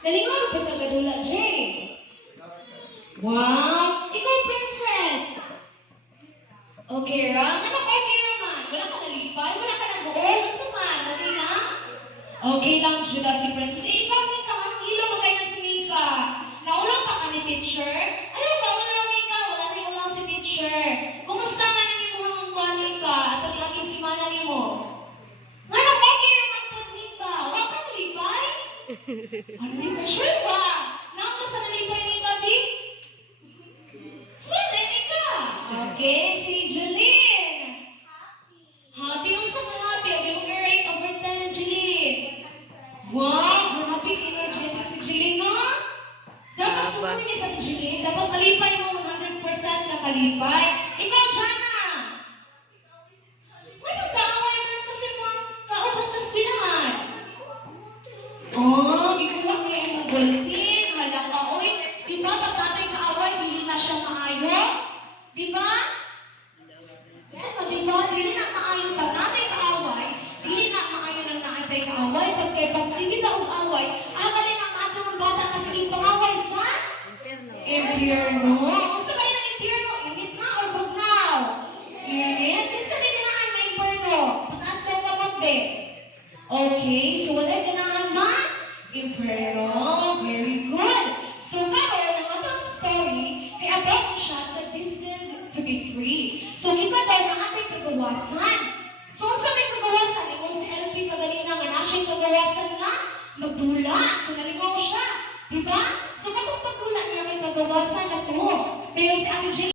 Nalingaw pa tagadula, Jay. Wow! Ikaw, princess! Okay, Ram. Okay, man. Wala ka nalipay, wala ka nag-uol. Ano man? Okay na? Okay lang, Judah, si princess. Ikaw, ni ka, ang ilo, magay na sinika. Naulang pa ka ni teacher? Ayaw ka, wala ni ka. Wala ni ulang si teacher. Kumusta nga nang imuhang kuwani ka? At ang aking simana ni mo? Nga na, okay naman po ni ka. Wala ka nalipay? Ano ni ka? Sure ba? Naku sa nalipay ni ka, di? Saan ni ka? Okay, si Jeline. Happy. Unsa ka happy? Okay, mag-rate over 10, Jeline. Wow, grabe energetic si Jeline, no? Dapat sumunod niya sa Jeline. Dapat malipay mo 100% na kalipay. Ikaw, Jana. Ano kaaway man kasi mo kaubang sa eskwelahan? Oh, gigulang niya yung bulletin. Hala ka, oy. Di ba, pag tatay kaaway, dili na siya maayo? Di ba? Saka, di ba, dili na maayo pag tatay kaaway, dili na maayo ng naatay kaaway. Pag sige na away, agalin ang ato ng bata na sige pangaway sa impyerno. Kung sa kayo ng impyerno, init na or bugnaw? Init? Kinsa di ganahan na impyerno? Pataas daw ka magbe. Okay, so wala ganahan ba? Impyerno. Very good. So, karon ang atong story, kay about siya sa destined to be free. So, kita daw na ating kagawasan. So, sa may kagawasan, yung si LP kaganina nga na siyang kagawasan na magdula. So, nalingaw siya. Diba? So, katong pagdula niya may kagawasan na to. Kaya si Ate Jane,